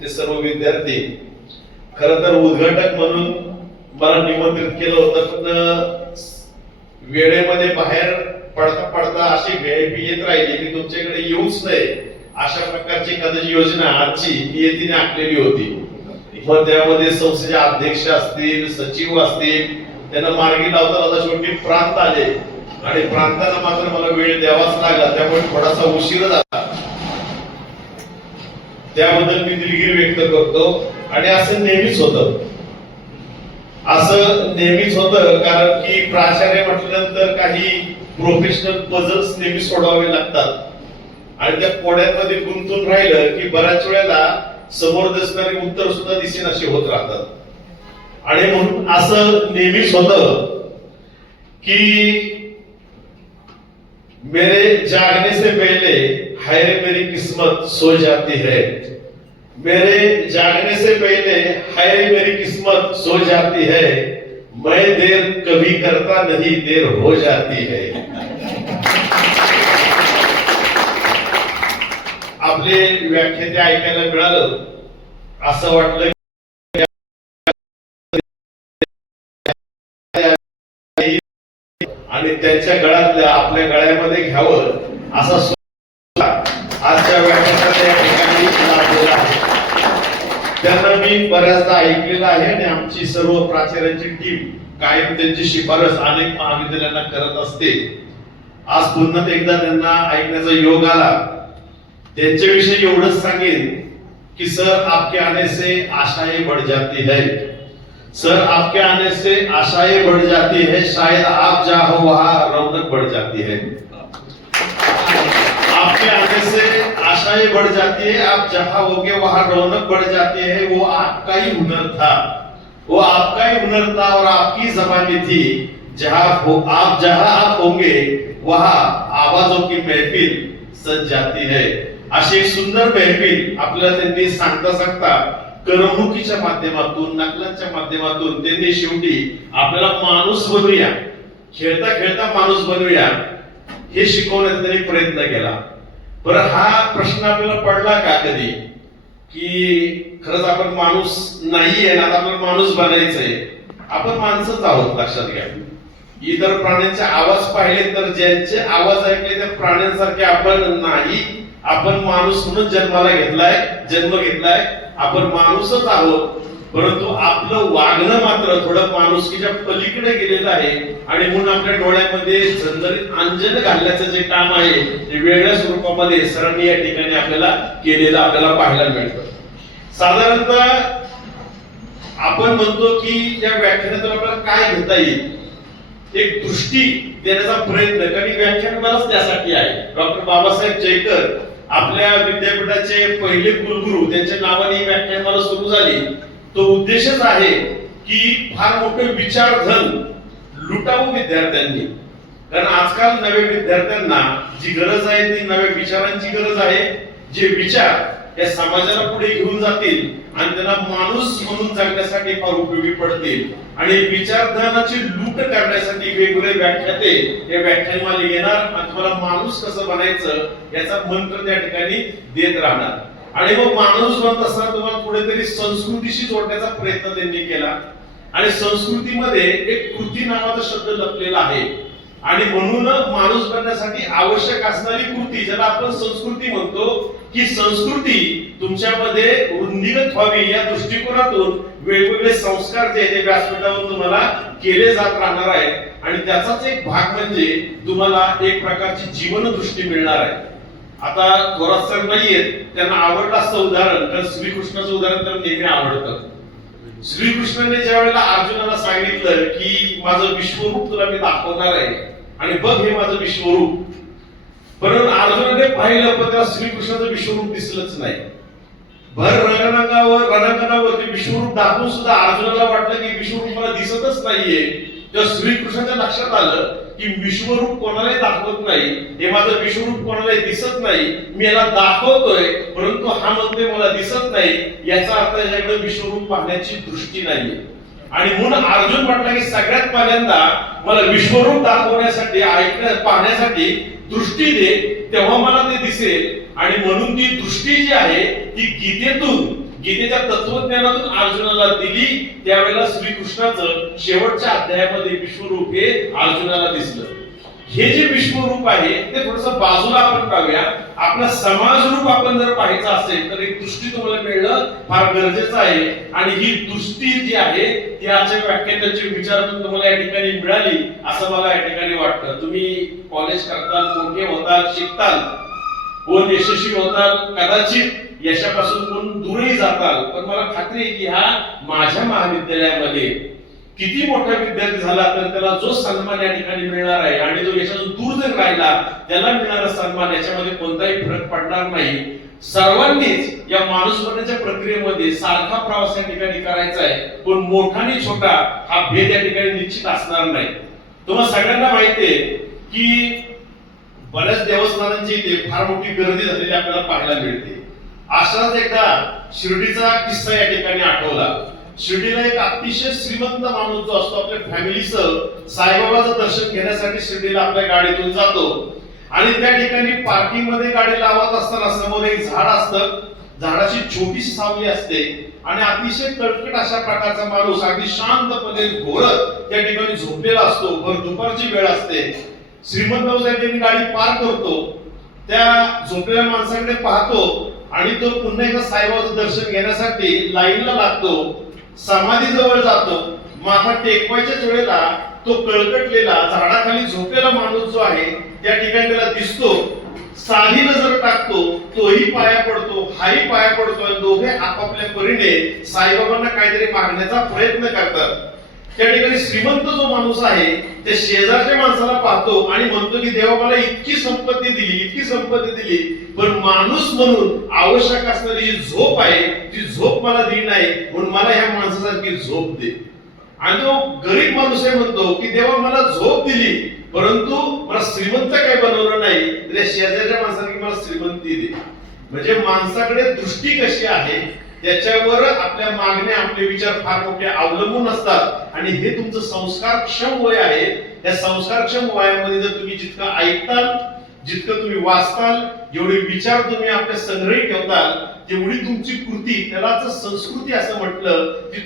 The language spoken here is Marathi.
ते सर्व विद्यार्थी. खर तर उद्घाटक म्हणून मला निमंत्रित केलं होतं पण वेळेमध्ये बाहेर पडता पडता अशी वेळ येत राहिली की तुमच्याकडे येऊच नाही. अशा प्रकारची एखादी योजना आजची नियतीने आखलेली होती. मग त्यामध्ये संस्थेचे अध्यक्ष असतील सचिव असतील त्यांना मार्गी लावता लावता शेवटी प्रांत आले. आणि प्रांताला मात्र मला वेळ द्यावाच लागला त्यामुळे थोडासा उशीर झाला. त्याबद्दल मी दिलगिरी व्यक्त करतो. आणि असं नेहमीच होतं. असं नेहमीच होतं कारण की प्राचार्य म्हटल्यानंतर काही प्रोफेशनल पझल्स नेहमी सोडवावे लागतात. आणि त्या कोड्यांमध्ये गुंतून राहिलं की बऱ्याच वेळेला समोर दिसणारे उत्तर सुद्धा दिसेन असे होत राहतात. आणि म्हणून असं नेहमीच होत की मेरे जागने से पहिले हाय मेरी किस्मत सो जाती है। मेरे जागने से पहले हाय मेरी किस्मत सो जाती है। मैं देर कभी करता नहीं देर हो जाती है। आपले व्याख्याते ऐकायला मिळालं. असं वाटलं आणि त्यांच्या गळ्यातल्या आपल्या गळ्यामध्ये घ्यावं असा सुद्धा आजच्या व्याख्यानात या ठिकाणी लाभलेला आहे त्यांना मी बऱ्याचदा ऐकलेलं आहे आणि आमची सर्व प्राचार्यांची टीम कायम त्यांची शिफारस अनेक महाविद्यालयांना करत असते. आज पुन्हा एकदा त्यांना ऐकण्याचा योग आला. त्यांच्याविषयी एवढंच सांगेन कि सर आपके आने से आशाएं बढ़ जाती है. सर आपके आने से आशाएं बढ़ जाती है शायद आप जहाँ हो वहां रौनक बढ़ जाती है। आपके आने से आशाएं बढ़ जाती है आप जहां होगे वहां रौनक बढ़ जाती है वो आपका ही हुनर था। वो आपका ही हुनर था और आपकी जबानी थी। जहां हो आप जहां आप होंगे वहां आवाजों की महफिल सज जाती है। अशी एक सुंदर महफिल आपल्याला त्यांनी सांगता सांगता करमणुकीच्या माध्यमातून नकलांच्या माध्यमातून त्यांनी शेवटी आपल्याला माणूस बनवूया. खेळता खेळता माणूस बनवूया. हे शिकवण्याचा त्यांनी प्रयत्न केला. बरं हा प्रश्न आपल्याला पडला का कधी? की खरंच आपण माणूस नाही आहे ना आता आपल्याला माणूस बनायचंय. आपण माणसंच आहोत लक्षात घ्या. इतर प्राण्यांचे आवाज पाहिले तर ज्यांचे आवाज ऐकले त्या प्राण्यांसारखे आपण नाही. आपण माणूस म्हणून जन्माला घेतलाय जन्म घेतलाय. आपण माणूसच आहोत. परंतु आपलं वागणं मात्र थोडं माणुसकीच्या पलीकडे गेलेलं आहे. आणि म्हणून आपल्या डोळ्यामध्ये झंझरीत अंजन घालण्याचं जे काम आहे ते वेगळ्या स्वरूपामध्ये सरांनी या ठिकाणी आपल्याला केलेलं आपल्याला पाहायला मिळतं. साधारणतः आपण म्हणतो की या व्याख्यानातून आपल्याला काय घेता येईल? एक दृष्टी देण्याचा प्रयत्न कारण व्याख्यान मलाच त्यासाठी आहे. डॉक्टर बाबासाहेब जयकर आपल्या विद्यापीठाचे पहिले कुलगुरू त्यांच्या नावाने व्याख्यान व्याख्यानमाला सुरू झाली. तो उद्देशच आहे की फार मोठे विचारधन लुटावं विद्यार्थ्यांनी. कारण आजकाल नव्या विद्यार्थ्यांना जी गरज आहे ती नव्या विचारांची गरज आहे. जे विचार या समाजाला पुढे घेऊन जातील आणि त्यांना माणूस म्हणून जगण्यासाठी फार उपयोगी पडतील. आणि विचारधनाची लूट करण्यासाठी वेगवेगळे व्याख्याते या व्याख्यानमाला येणार आणि तुम्हाला माणूस कसं बनायचं याचा मंत्र त्या ठिकाणी देत राहणार. आणि मग माणूस म्हणत असताना तुम्हाला कुठेतरी संस्कृतीशी जोडण्याचा प्रयत्न त्यांनी केला. आणि संस्कृतीमध्ये एक कृती नावाचा शब्द लपलेला आहे. आणि म्हणून माणूस बनण्यासाठी आवश्यक असणारी कृती ज्याला आपण संस्कृती म्हणतो की संस्कृती तुमच्यामध्ये वृद्धिगत व्हावी या दृष्टिकोनातून वेगवेगळे संस्कार जे ते व्यासपीठावर तुम्हाला केले जात राहणार आहे आणि त्याचाच एक भाग म्हणजे तुम्हाला एक प्रकारची जीवन दृष्टी मिळणार आहे. आता थोरात सर नाहीयेत त्यांना आवडलं असतं उदाहरण कारण श्रीकृष्णाचं उदाहरण तर नेहमी आवडतं. श्रीकृष्णाने ज्या वेळेला अर्जुनाला सांगितलं की माझं विश्वरूप तुला मी दाखवणार आहे आणि बघ हे माझं विश्वरूप. परंतु अर्जुनाने पाहिलं पण त्याला श्रीकृष्णाचं विश्वरूप दिसलंच नाही. भर रणांगणावर रणांगणावरती विश्वरूप दाखवून सुद्धा अर्जुनाला वाटलं की विश्वरूप मला दिसतच नाहीये. तेव्हा श्रीकृष्णाच्या लक्षात आलं की विश्वरूप कोणालाही दाखवत नाही हे माझं विश्वरूप कोणालाही दिसत नाही मी याला दाखवतोय परंतु हा म्हणतोय मला दिसत नाही याचा अर्थ याच्याकडे विश्वरूप पाहण्याची दृष्टी नाहीये. आणि म्हणून अर्जुन म्हटला की सगळ्यात पहिल्यांदा मला विश्वरूप दाखवण्यासाठी ऐकण्या पाहण्यासाठी दृष्टी दे तेव्हा मला ते दिसेल. आणि म्हणून ती दृष्टी जी आहे ती गीतेतून गीतेच्या तत्वज्ञानातून अर्जुनाला दिली त्यावेळेला श्रीकृष्णाचं शेवटच्या अध्यायामध्ये विश्वरूप हे अर्जुनाला दिसलं. हे जे विश्वरूप आहे ते थोडस बाजूला आपण पाहूया. आपला समाज रूप आपण जर पाहायचं असेल तर एक दृष्टी तुम्हाला मिळणं फार गरजेचं आहे. आणि ही दृष्टी जी आहे ती आजच्या व्याख्यानाचे विचारातून तुम्हाला या ठिकाणी मिळाली असं मला या ठिकाणी वाटतं. तुम्ही कॉलेज करताल मोठे होताल शिकताल कोण यशस्वी होतात कदाचित यशापासून कोण दूरही जाताल पण मला खात्री आहे की हा माझ्या महाविद्यालयामध्ये किती मोठा विद्यार्थी झाला तर त्याला जो सन्मान या ठिकाणी मिळणार आहे आणि जो यशातून दूर जर राहिला त्याला मिळणारा सन्मान याच्यामध्ये कोणताही फरक पडणार नाही. सर्वांनीच या माणूस बनण्याच्या प्रक्रियेमध्ये सारखा प्रवास या ठिकाणी करायचा आहे. पण मोठा आणि छोटा हा भेद या ठिकाणी निश्चित असणार नाही. तुम्हाला सगळ्यांना माहिती आहे की बऱ्याच देवस्थानांची इथे फार मोठी गर्दी झालेली आपल्याला पाहायला मिळते. अशाच एकदा शिर्डीचा किस्सा या ठिकाणी आठवला. शिर्डीला एक अतिशय श्रीमंत माणूस जो असतो आपल्या फॅमिलीच साईबाबाचं दर्शन घेण्यासाठी शिर्डीला आपल्या गाडीतून जातो. आणि त्या ठिकाणी पार्किंगमध्ये गाडी लावत असताना समोर एक झाड असतं. झाडाची छोटीशी सावली असते. आणि अतिशय कटकट अशा प्रकारचा माणूस अगदी शांतपणे घोरत त्या ठिकाणी झोपलेला असतो. भर दुपारची वेळ असते. श्रीमंत गाडी पार करतो. त्या झोपलेल्या माणसाकडे पाहतो. आणि तो पुन्हा एकदा साईबाबाचं दर्शन घेण्यासाठी लाईनला लागतो समाधी जवळ जातो माथा टेकवायच्याच वेळेला तो कळकटलेला झाडाखाली झोपेला माणूस जो आहे त्या ठिकाणी त्याला दिसतो. साधी नजर टाकतो तोही पाया पडतो हाही पाया पडतो आणि दोघे आपापल्या परीने साईबाबांना काहीतरी मागण्याचा प्रयत्न करतात. त्या ठिकाणी श्रीमंत जो माणूस आहे त्या शेजारच्या माणसाला पाहतो आणि म्हणतो की देवा मला इतकी संपत्ती दिली इतकी संपत्ती दिली. पण माणूस म्हणून आवश्यक असणारी जी झोप आहे ती झोप मला दिली नाही म्हणून मला ह्या माणसासारखी झोप दे. आणि तो गरीब माणूस आहे म्हणतो की देवा मला झोप दिली परंतु मला श्रीमंत काय बनवलं नाही तर शेजारच्या माणसाने मला श्रीमंती दे. म्हणजे माणसाकडे दृष्टी कशी आहे त्याच्यावर आपल्या मागण्या आपले विचार फार मोठे अवलंबून असतात. आणि हे तुमचं संस्कारक्षम वय आहे. या संस्कारक्षम वयामध्ये जर तुम्ही जितकं ऐकताल जितकं तुम्ही वाचताल जेवढे विचार तुम्ही आपल्या संग्रही ठेवताल तेवढी तुमची कृती त्यालाच संस्कृती असं म्हटलं की